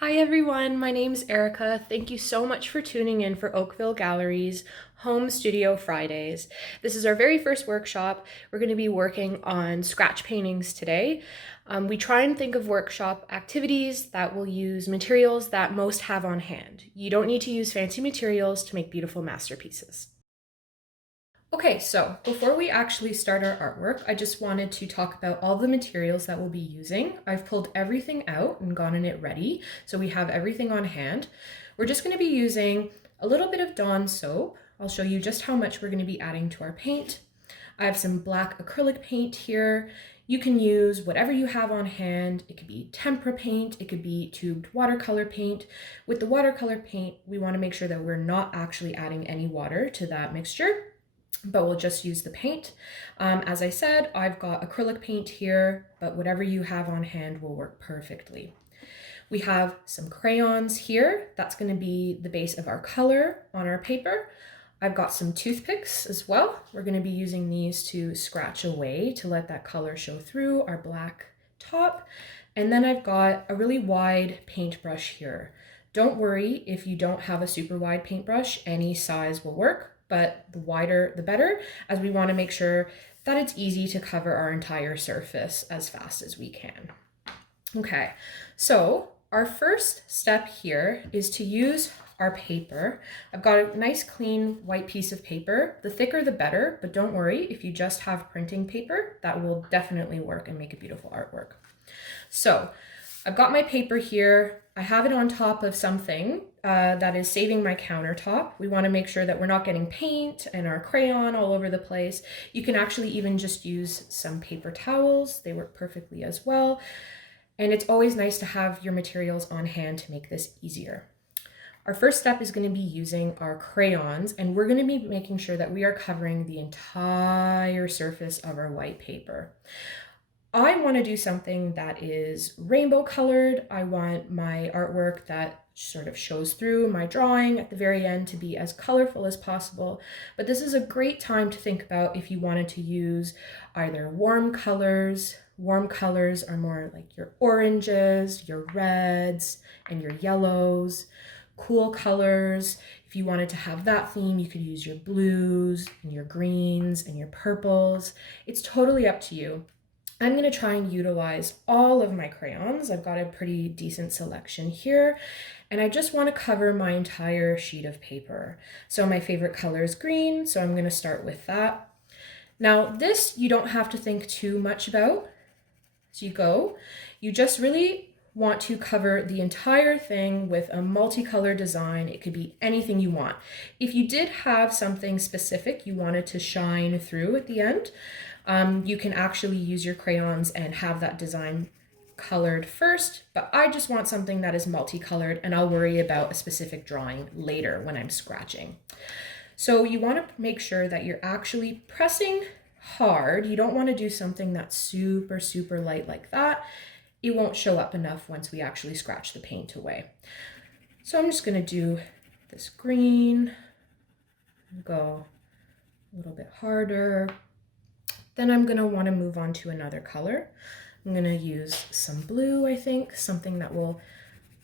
Hi everyone, my name's Erica. Thank you so much for tuning in for Oakville Gallery's Home Studio Fridays. This is our very first workshop. We're going to be working on scratch paintings today. We try and think of workshop activities that will use materials that most have on hand. You don't need to use fancy materials to make beautiful masterpieces. Okay, so before we actually start our artwork, I just wanted to talk about all the materials that we'll be using. I've pulled everything out and gotten it ready, so we have everything on hand. We're just going to be using a little bit of Dawn soap. I'll show you just how much we're going to be adding to our paint. I have some black acrylic paint here. You can use whatever you have on hand. It could be tempera paint, it could be tubed watercolor paint. With the watercolor paint, we want to make sure that we're not actually adding any water to that mixture, but we'll just use the paint. As I said, I've got acrylic paint here, but whatever you have on hand will work perfectly. We have some crayons here. That's going to be the base of our color on our paper. I've got some toothpicks as well. We're going to be using these to scratch away to let that color show through our black top. And then I've got a really wide paintbrush here. Don't worry if you don't have a super wide paintbrush, any size will work, but the wider the better, as we want to make sure that it's easy to cover our entire surface as fast as we can. Okay, so our first step here is to use our paper. I've got a nice clean white piece of paper. The thicker the better, but don't worry if you just have printing paper, that will definitely work and make a beautiful artwork. So I've got my paper here. I have it on top of something that is saving my countertop. We want to make sure that we're not getting paint and our crayon all over the place. You can actually even just use some paper towels. They work perfectly as well. And it's always nice to have your materials on hand to make this easier. Our first step is going to be using our crayons, and we're going to be making sure that we are covering the entire surface of our white paper. I want to do something that is rainbow colored. I want my artwork that sort of shows through my drawing at the very end to be as colorful as possible. But this is a great time to think about if you wanted to use either warm colors. Warm colors are more like your oranges, your reds, and your yellows. Cool colors, if you wanted to have that theme, you could use your blues and your greens and your purples. It's totally up to you. I'm going to try and utilize all of my crayons. I've got a pretty decent selection here, and I just want to cover my entire sheet of paper. So my favorite color is green, so I'm going to start with that. Now this you don't have to think too much about as you go. You just really want to cover the entire thing with a multicolor design. It could be anything you want. If you did have something specific you wanted to shine through at the end, you can actually use your crayons and have that design colored first, but I just want something that is multicolored, and I'll worry about a specific drawing later when I'm scratching. So you want to make sure that you're actually pressing hard. You don't want to do something that's super light like that. It won't show up enough once we actually scratch the paint away. So I'm just going to do this green, go a little bit harder. Then I'm going to want to move on to another color. I'm going to use some blue, I think, something that will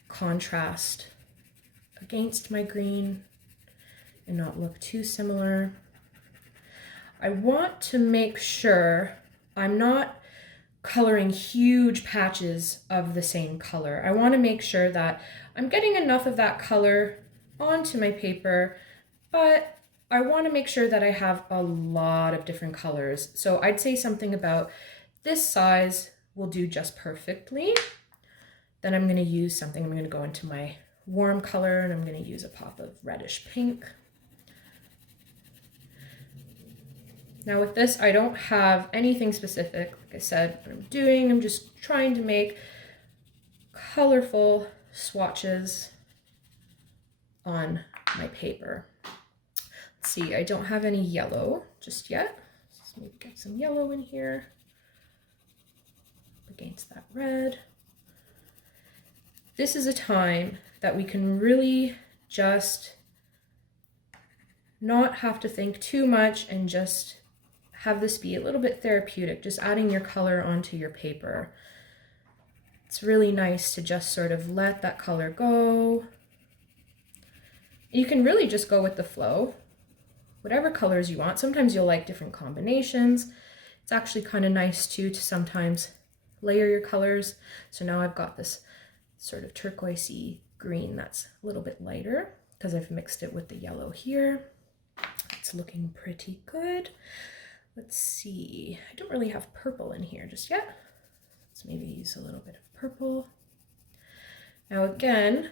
contrast against my green and not look too similar. I want to make sure I'm not coloring huge patches of the same color. I want to make sure that I'm getting enough of that color onto my paper, but I want to make sure that I have a lot of different colors. So I'd say something about this size will do just perfectly. Then I'm going to use something, I'm going to go into my warm color, and I'm going to use a pop of reddish pink. Now with this, I don't have anything specific. Like I said, what I'm doing, I'm just trying to make colorful swatches on my paper. Let's see, I don't have any yellow just yet. Just maybe get some yellow in here against that red. This is a time that we can really just not have to think too much and just have this be a little bit therapeutic, just adding your color onto your paper. It's really nice to just sort of let that color go. You can really just go with the flow, whatever colors you want. Sometimes you'll like different combinations. It's actually kind of nice too to sometimes layer your colors. So now I've got this sort of turquoisey green that's a little bit lighter because I've mixed it with the yellow here. It's looking pretty good. Let's see, I don't really have purple in here just yet. Let's maybe use a little bit of purple. Now again,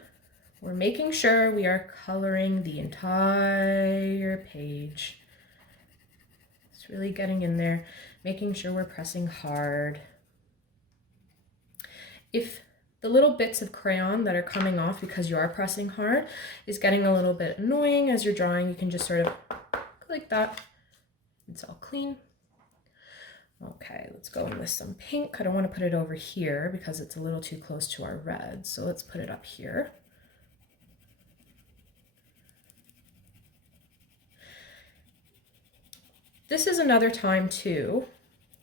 we're making sure we are coloring the entire page. It's really getting in there, making sure we're pressing hard. If the little bits of crayon that are coming off because you are pressing hard is getting a little bit annoying as you're drawing, you can just sort of like that. It's all clean. Okay, let's go in with some pink. I don't want to put it over here because it's a little too close to our red. So let's put it up here. This is another time too,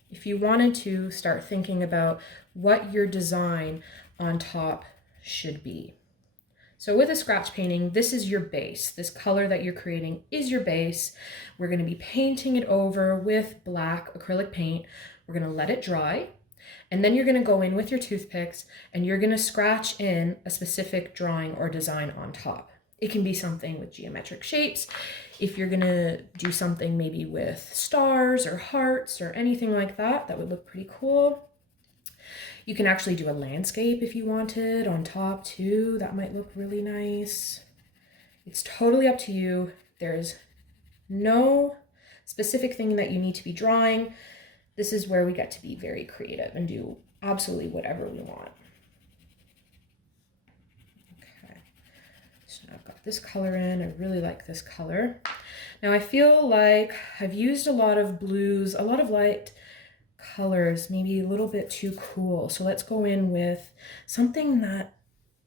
if you wanted to start thinking about what your design on top should be. So with a scratch painting, this is your base. This color that you're creating is your base. We're going to be painting it over with black acrylic paint. We're going to let it dry. And then you're going to go in with your toothpicks and you're going to scratch in a specific drawing or design on top. It can be something with geometric shapes. If you're going to do something maybe with stars or hearts or anything like that, that would look pretty cool. You can actually do a landscape if you wanted on top too. That might look really nice. It's totally up to you. There's no specific thing that you need to be drawing. This is where we get to be very creative and do absolutely whatever we want. Okay, so now I've got this color in. I really like this color. Now I feel like I've used a lot of blues, a lot of light colors, maybe a little bit too cool. So let's go in with something that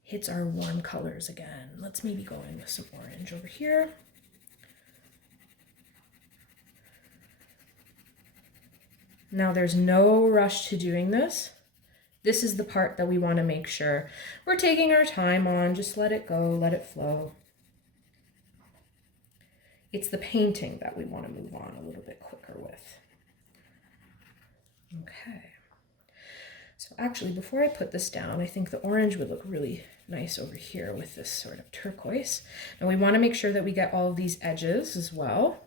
hits our warm colors again. Let's maybe go in with some orange over here. Now there's no rush to doing this. This is the part that we want to make sure we're taking our time on. Just let it go, let it flow. It's the painting that we want to move on a little bit quicker with. Okay, so actually before I put this down, I think the orange would look really nice over here with this sort of turquoise. Now we want to make sure that we get all of these edges as well.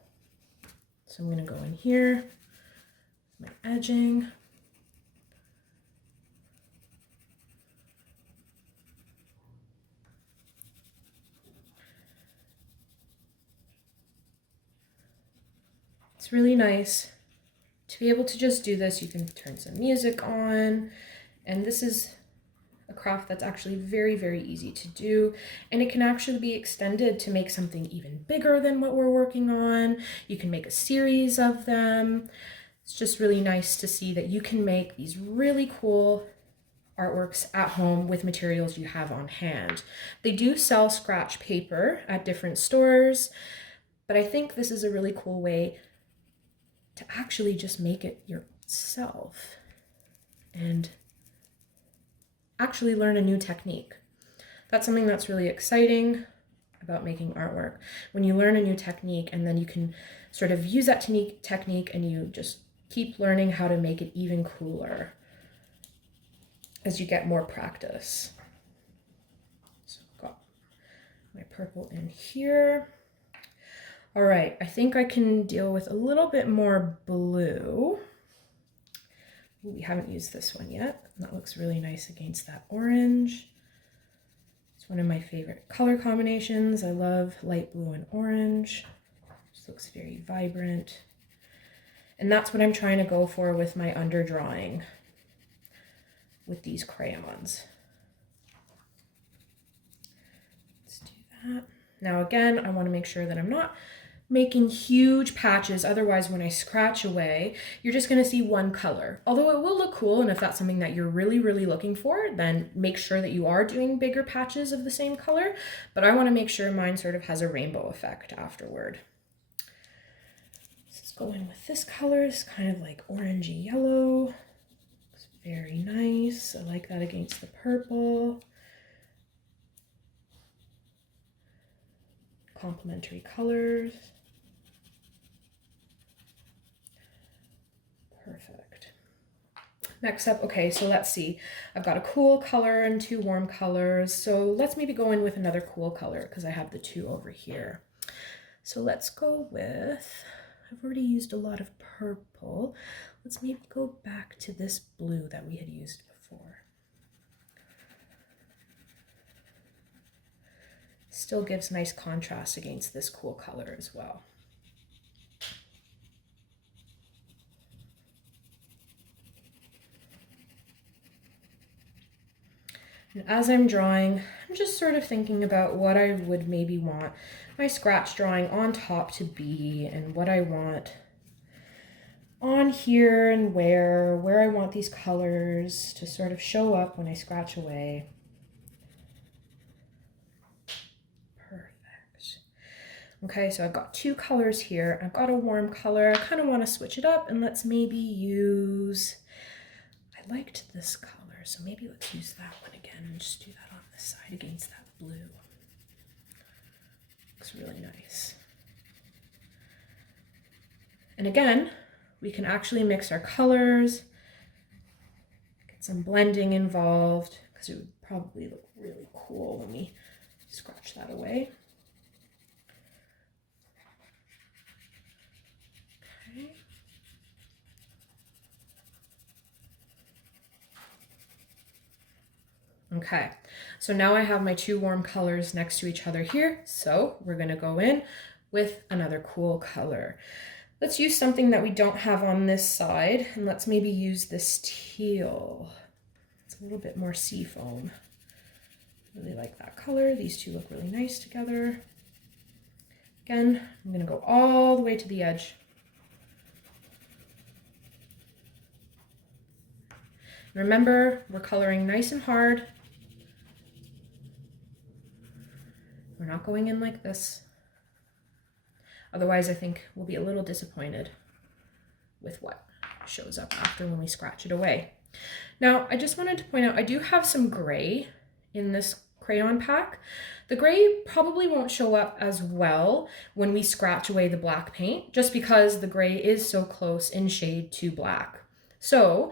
So I'm going to go in here, my edging. It's really nice to be able to just do this. You can turn some music on, and this is a craft that's actually very, very easy to do, and it can actually be extended to make something even bigger than what we're working on. You can make a series of them. It's just really nice to see that you can make these really cool artworks at home with materials you have on hand. They do sell scratch paper at different stores, but I think this is a really cool way to actually just make it yourself and actually learn a new technique. That's something that's really exciting about making artwork. When you learn a new technique and then you can sort of use that technique and you just keep learning how to make it even cooler as you get more practice. So I've got my purple in here. All right, I think I can deal with a little bit more blue. Ooh, we haven't used this one yet. That looks really nice against that orange. It's one of my favorite color combinations. I love light blue and orange. This looks very vibrant. And that's what I'm trying to go for with my underdrawing with these crayons. Let's do that. Now again, I want to make sure that I'm not making huge patches. Otherwise, when I scratch away, you're just going to see one color. Although it will look cool, and if that's something that you're really, really looking for, then make sure that you are doing bigger patches of the same color. But I want to make sure mine sort of has a rainbow effect afterward. Let's go in with this color. It's kind of like orangey yellow. Looks Very nice. I like that against the purple. Complementary colors. Perfect. Next up, okay, so let's see. I've got a cool color and two warm colors. So let's maybe go in with another cool color because I have the two over here. So let's go with, I've already used a lot of purple. Let's maybe go back to this blue that we had used before. Still gives nice contrast against this cool color as well. And as I'm drawing, I'm just sort of thinking about what I would maybe want my scratch drawing on top to be and what I want on here and where I want these colors to sort of show up when I scratch away. Perfect. Okay, so I've got two colors here. I've got a warm color. I kind of want to switch it up and let's maybe use, I liked this color. So maybe let's use that one again and just do that on this side against that blue. Looks really nice. And again, we can actually mix our colors, get some blending involved, because it would probably look really cool when we scratch that away. Okay. Okay, so now I have my two warm colors next to each other here. So we're gonna go in with another cool color. Let's use something that we don't have on this side, and let's maybe use this teal. It's a little bit more seafoam. Really like that color. These two look really nice together. Again, I'm gonna go all the way to the edge. Remember, we're coloring nice and hard. We're not going in like this. Otherwise, I think we'll be a little disappointed with what shows up after when we scratch it away. Now, I just wanted to point out, I do have some gray in this crayon pack. The gray probably won't show up as well when we scratch away the black paint, just because the gray is so close in shade to black. So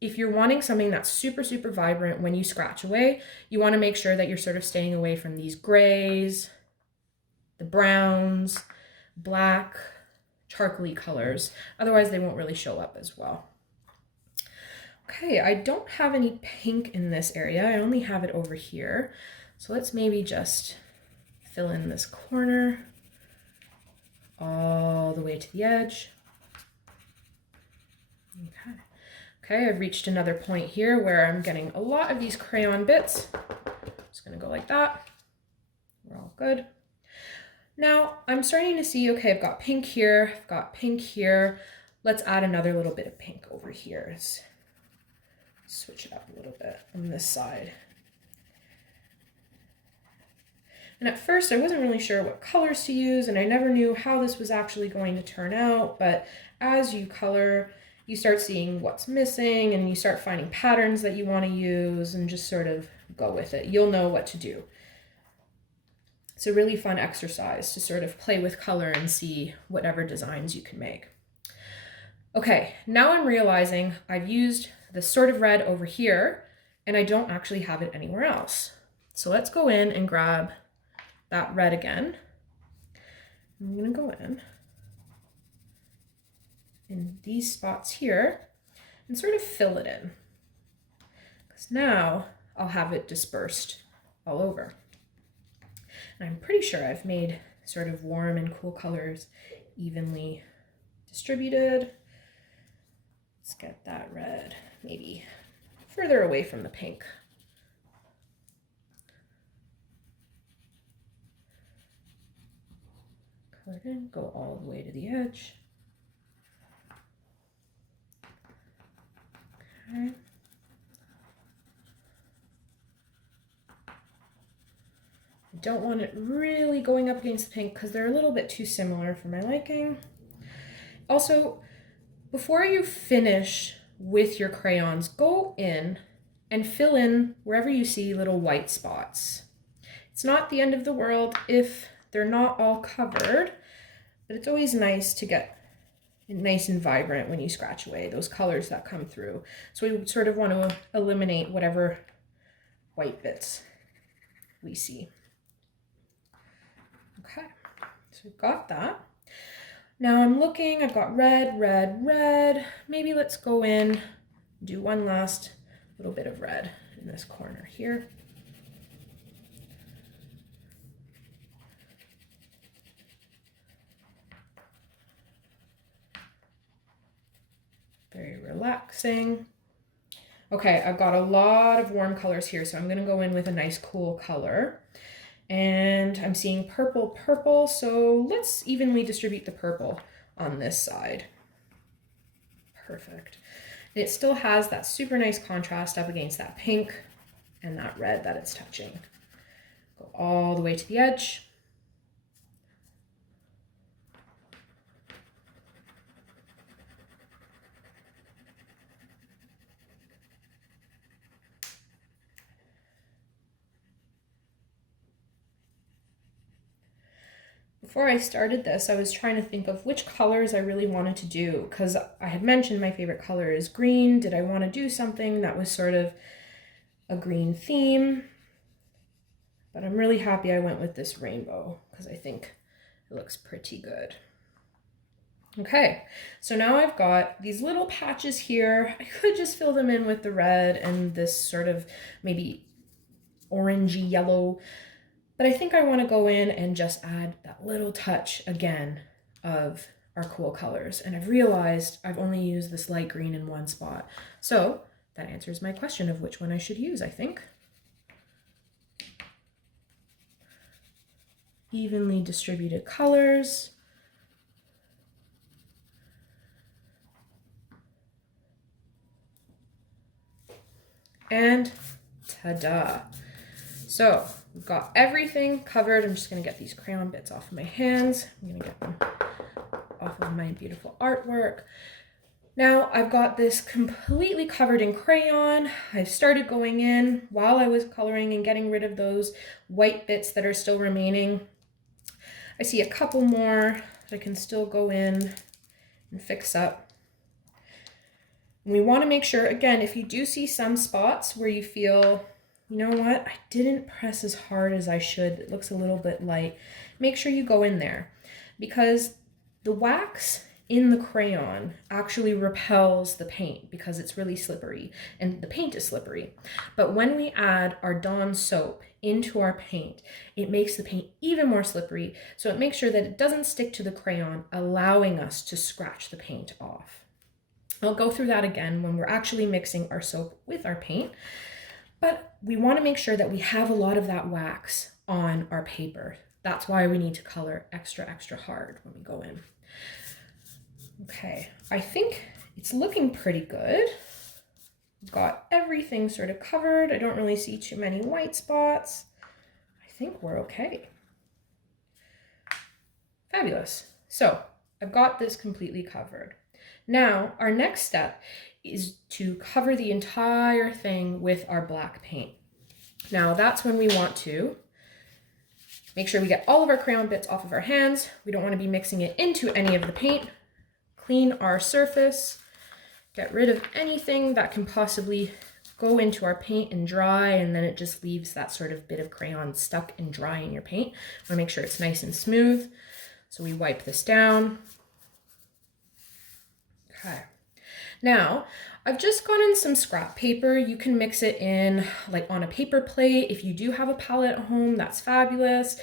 if you're wanting something that's super, super vibrant when you scratch away, you want to make sure that you're sort of staying away from these grays, the browns, black, charcoaly colors. Otherwise, they won't really show up as well. Okay, I don't have any pink in this area. I only have it over here. So let's maybe just fill in this corner all the way to the edge. Okay. Okay, I've reached another point here where I'm getting a lot of these crayon bits. Just gonna go like that. We're all good. Now I'm starting to see, okay, I've got pink here, I've got pink here. Let's add another little bit of pink over here. Let's switch it up a little bit on this side. And at first I wasn't really sure what colors to use and I never knew how this was actually going to turn out, but as you color, you start seeing what's missing and you start finding patterns that you want to use and just sort of go with it. You'll know what to do. It's a really fun exercise to sort of play with color and see whatever designs you can make. Okay, now I'm realizing I've used this sort of red over here and I don't actually have it anywhere else. So let's go in and grab that red again. I'm gonna go in these spots here and sort of fill it in. Because now I'll have it dispersed all over. And I'm pretty sure I've made sort of warm and cool colors evenly distributed. Let's get that red maybe further away from the pink. Color it in, go all the way to the edge. Okay. I don't want it really going up against the pink because they're a little bit too similar for my liking. Also, before you finish with your crayons, go in and fill in wherever you see little white spots. It's not the end of the world if they're not all covered, but it's always nice to get nice and vibrant when you scratch away those colors that come through. So we sort of want to eliminate whatever white bits we see. Okay, so we've got that. Now I'm looking, I've got red, red, red. Maybe let's go in, do one last little bit of red in this corner here. Very relaxing. Okay, I've got a lot of warm colors here, so I'm gonna go in with a nice cool color. And I'm seeing purple, purple, so let's evenly distribute the purple on this side. Perfect. And it still has that super nice contrast up against that pink and that red that it's touching. Go all the way to the edge. Before I started this, I was trying to think of which colors I really wanted to do, because I had mentioned my favorite color is green. Did I want to do something that was sort of a green theme? But I'm really happy I went with this rainbow because I think it looks pretty good. Okay, so now I've got these little patches here. I could just fill them in with the red and this sort of maybe orangey yellow, but I think I want to go in and just add that little touch again of our cool colors. And I've realized I've only used this light green in one spot. So that answers my question of which one I should use, I think. Evenly distributed colors. And ta-da! So we've got everything covered. I'm just gonna get these crayon bits off of my hands. I'm gonna get them off of my beautiful artwork. Now I've got this completely covered in crayon. I've started going in while I was coloring and getting rid of those white bits that are still remaining. I see a couple more that I can still go in and fix up. And we want to make sure, again, if you do see some spots where you feel, you know what, I didn't press as hard as I should, it looks a little bit light, make sure you go in there, because the wax in the crayon actually repels the paint because it's really slippery and the paint is slippery. But when we add our Dawn soap into our paint, it makes the paint even more slippery, so it makes sure that it doesn't stick to the crayon, allowing us to scratch the paint off. I'll go through that again when we're actually mixing our soap with our paint, but we want to make sure that we have a lot of that wax on our paper. That's why we need to color extra, extra hard when we go in. Okay, I think it's looking pretty good. We've got everything sort of covered. I don't really see too many white spots. I think we're okay. Fabulous. So I've got this completely covered. Now, our next step is to cover the entire thing with our black paint. Now, that's when we want to make sure we get all of our crayon bits off of our hands. We don't want to be mixing it into any of the paint. Clean our surface, get rid of anything that can possibly go into our paint and dry, and then it just leaves that sort of bit of crayon stuck and dry in your paint. Want to make sure it's nice and smooth. So we wipe this down. Okay. Now, I've just gone in some scrap paper. You can mix it in like on a paper plate. If you do have a palette at home, that's fabulous.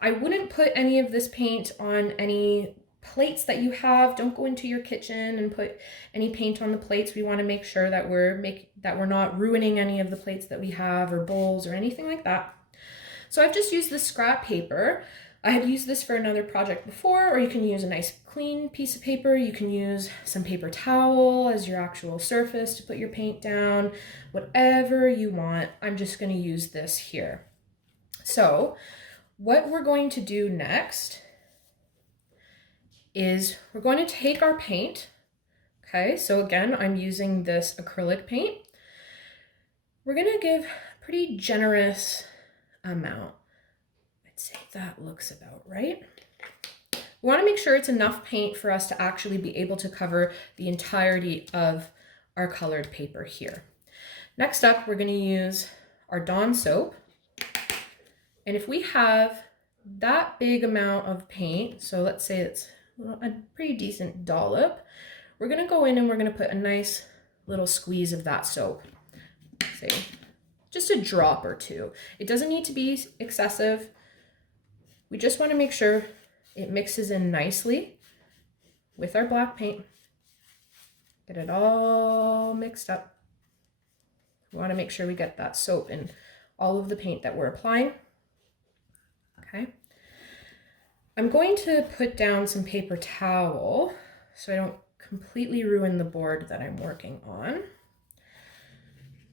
I wouldn't put any of this paint on any plates that you have. Don't go into your kitchen and put any paint on the plates. We want to make sure that we're not ruining any of the plates that we have or bowls or anything like that. So I've just used this scrap paper. I had used this for another project before, or you can use a nice clean piece of paper. You can use some paper towel as your actual surface to put your paint down, whatever you want. I'm just going to use this here. So what we're going to do next is we're going to take our paint, Okay, so again, I'm using this acrylic paint. We're gonna give a pretty generous amount. I'd say that looks about right. We wanna make sure it's enough paint for us to actually be able to cover the entirety of our colored paper here. Next up, we're gonna use our Dawn soap. And if we have that big amount of paint, so let's say it's a pretty decent dollop, we're gonna go in and we're gonna put a nice little squeeze of that soap. Say just a drop or two. It doesn't need to be excessive. We just wanna make sure it mixes in nicely with our black paint. Get it all mixed up. We wanna make sure we get that soap in all of the paint that we're applying. Okay. I'm going to put down some paper towel so I don't completely ruin the board that I'm working on,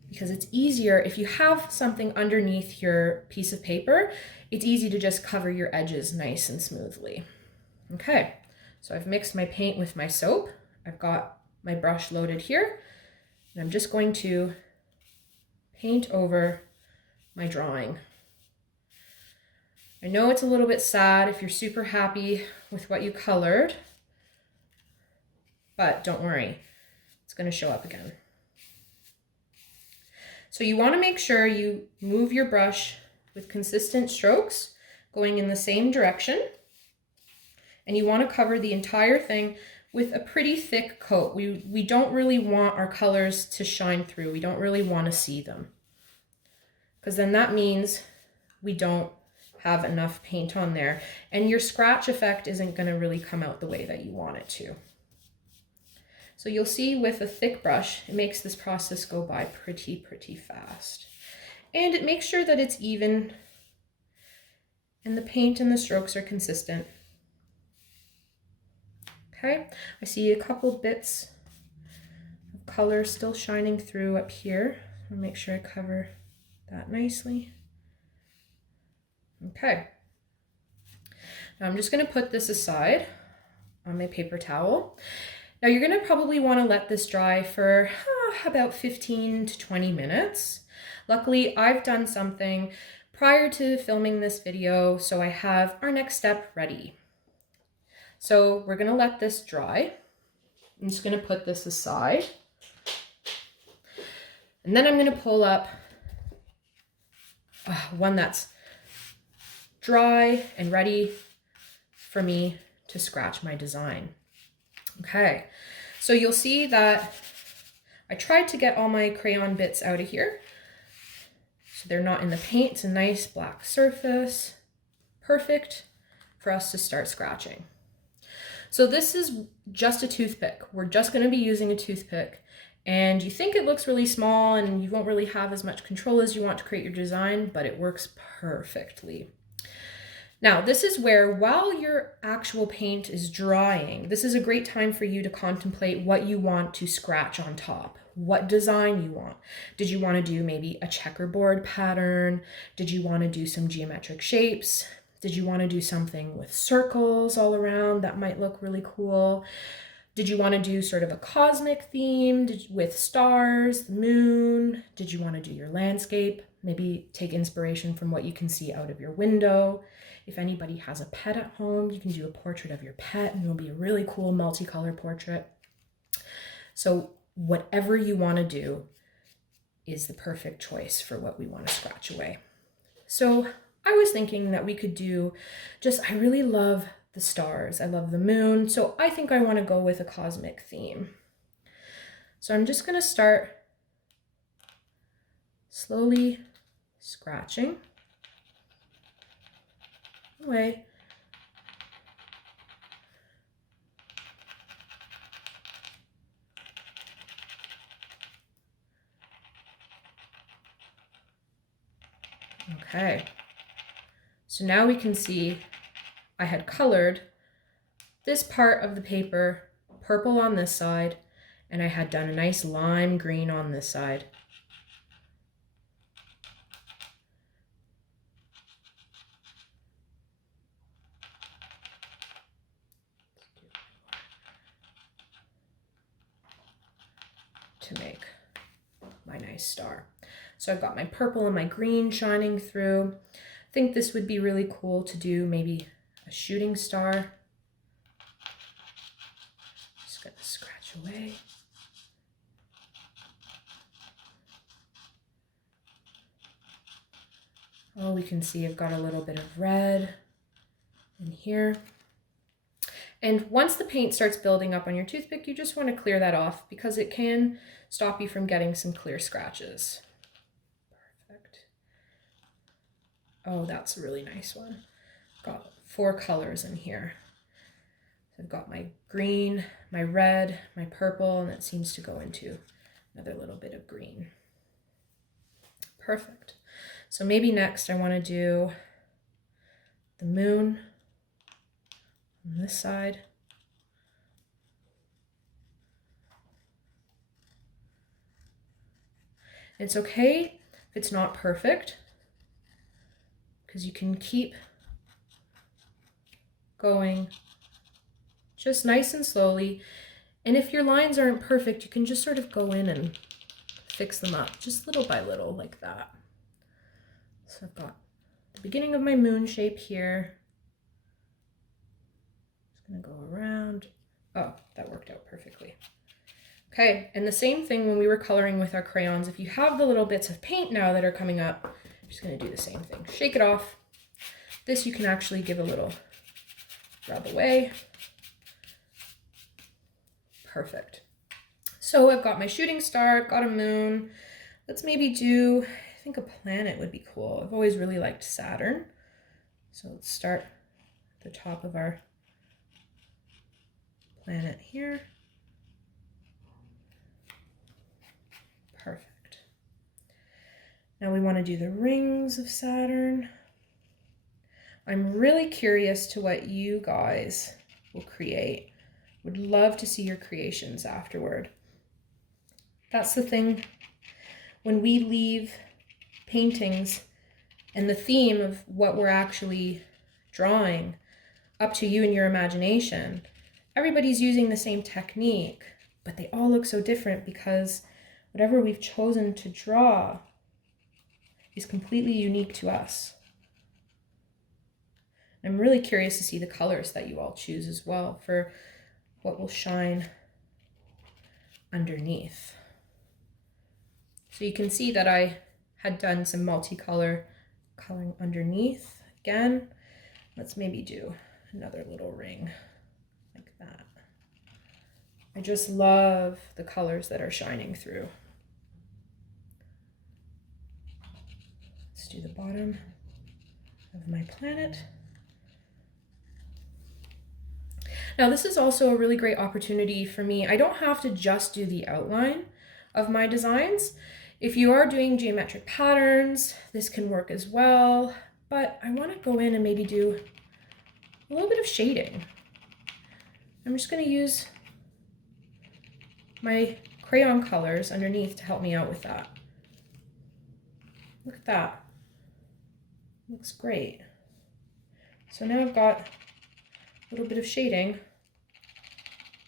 because it's easier if you have something underneath your piece of paper, it's easy to just cover your edges nice and smoothly. Okay, so I've mixed my paint with my soap. I've got my brush loaded here, and I'm just going to paint over my drawing. I know it's a little bit sad if you're super happy with what you colored, but don't worry, it's going to show up again. So you want to make sure you move your brush with consistent strokes going in the same direction, and you want to cover the entire thing with a pretty thick coat. We don't really want our colors to shine through. We don't really want to see them, because then that means we don't have enough paint on there and your scratch effect isn't going to really come out the way that you want it to. So you'll see with a thick brush, it makes this process go by pretty fast. And it makes sure that it's even and the paint and the strokes are consistent. Okay, I see a couple bits of color still shining through up here. I'll make sure I cover that nicely. Okay, now I'm just going to put this aside on my paper towel. Now you're going to probably want to let this dry for about 15 to 20 minutes. Luckily, I've done something prior to filming this video, so I have our next step ready. So we're going to let this dry. I'm just going to put this aside. And then I'm going to pull up one that's dry and ready for me to scratch my design. Okay, so you'll see that I tried to get all my crayon bits out of here so they're not in the paint. It's a nice black surface, perfect for us to start scratching. So this is just a toothpick. We're just going to be using a toothpick, and you think it looks really small and you won't really have as much control as you want to create your design, but it works perfectly. Now, this is where, while your actual paint is drying, this is a great time for you to contemplate what you want to scratch on top, what design you want. Did you want to do maybe a checkerboard pattern? Did you want to do some geometric shapes? Did you want to do something with circles all around that might look really cool? Did you want to do sort of a cosmic theme with stars, the moon? Did you want to do your landscape? Maybe take inspiration from what you can see out of your window. If anybody has a pet at home, you can do a portrait of your pet and it'll be a really cool multicolor portrait. So whatever you want to do is the perfect choice for what we want to scratch away. So I was thinking that we could do I really love the stars. I love the moon. So I think I want to go with a cosmic theme. So I'm just going to start slowly scratching away. Okay, so now we can see I had colored this part of the paper purple on this side, and I had done a nice lime green on this side. to make my nice star. So I've got my purple and my green shining through. I think this would be really cool to do maybe a shooting star. Just gonna scratch away. Oh, we can see I've got a little bit of red in here. And once the paint starts building up on your toothpick, you just want to clear that off because it can stop you from getting some clear scratches. Perfect. Oh, that's a really nice one. Got 4 colors in here. So I've got my green, my red, my purple, and it seems to go into another little bit of green. Perfect. So maybe next I want to do the moon on this side. It's okay if it's not perfect because you can keep going just nice and slowly. And if your lines aren't perfect, you can just sort of go in and fix them up just little by little like that. So I've got the beginning of my moon shape here. Just gonna go around. Oh, that worked out perfectly. Okay, and the same thing when we were coloring with our crayons. If you have the little bits of paint now that are coming up, I'm just gonna do the same thing. Shake it off. This you can actually give a little rub away. Perfect. So I've got my shooting star, I've got a moon. Let's maybe do, I think a planet would be cool. I've always really liked Saturn. So let's start at the top of our planet here. Perfect. Now we want to do the rings of Saturn. I'm really curious to what you guys will create. Would love to see your creations afterward. That's the thing. When we leave paintings and the theme of what we're actually drawing up to you and your imagination, everybody's using the same technique, but they all look so different because whatever we've chosen to draw is completely unique to us. I'm really curious to see the colors that you all choose as well for what will shine underneath. So you can see that I had done some multicolor coloring underneath. Again, let's maybe do another little ring like that. I just love the colors that are shining through. Let's do the bottom of my planet. Now this is also a really great opportunity for me. I don't have to just do the outline of my designs. If you are doing geometric patterns, this can work as well, but I want to go in and maybe do a little bit of shading. I'm just going to use my crayon colors underneath to help me out with that. Look at that. Looks great. So now I've got a little bit of shading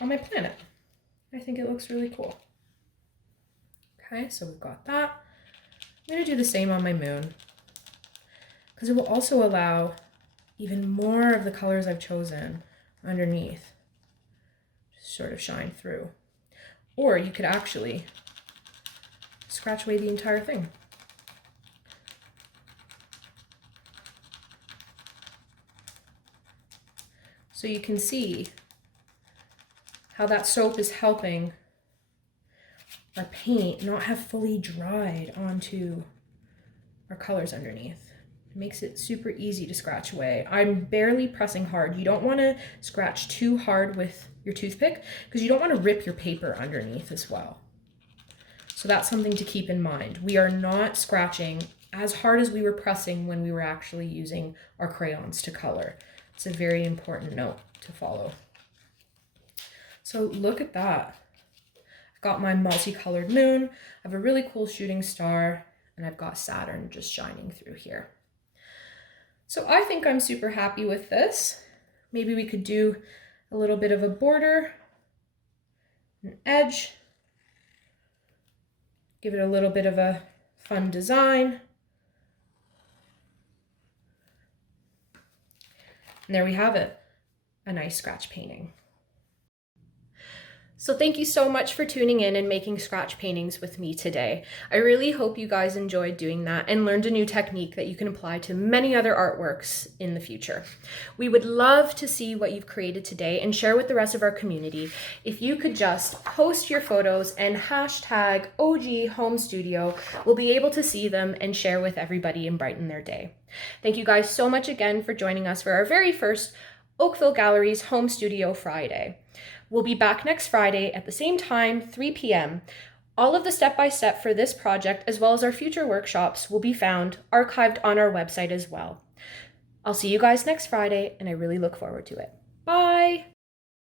on my planet. I think it looks really cool. Okay, so we've got that. I'm going to do the same on my moon because it will also allow even more of the colors I've chosen underneath to sort of shine through. Or you could actually scratch away the entire thing. So you can see how that soap is helping our paint not have fully dried onto our colors underneath. It makes it super easy to scratch away. I'm barely pressing hard. You don't want to scratch too hard with your toothpick because you don't want to rip your paper underneath as well. So that's something to keep in mind. We are not scratching as hard as we were pressing when we were actually using our crayons to color. It's a very important note to follow. So look at that. I've got my multicolored moon, I have a really cool shooting star, and I've got Saturn just shining through here. So I think I'm super happy with this. Maybe we could do a little bit of a border, an edge, Give it a little bit of a fun design. And there we have it, a nice scratch painting. So thank you so much for tuning in and making scratch paintings with me today. I really hope you guys enjoyed doing that and learned a new technique that you can apply to many other artworks in the future. We would love to see what you've created today and share with the rest of our community. If you could just post your photos and hashtag OG Home Studio, we'll be able to see them and share with everybody and brighten their day. Thank you guys so much again for joining us for our very first Oakville Galleries Home Studio Friday. We'll be back next Friday at the same time, 3 p.m. All of the step-by-step for this project, as well as our future workshops, will be found archived on our website as well. I'll see you guys next Friday, and I really look forward to it. Bye!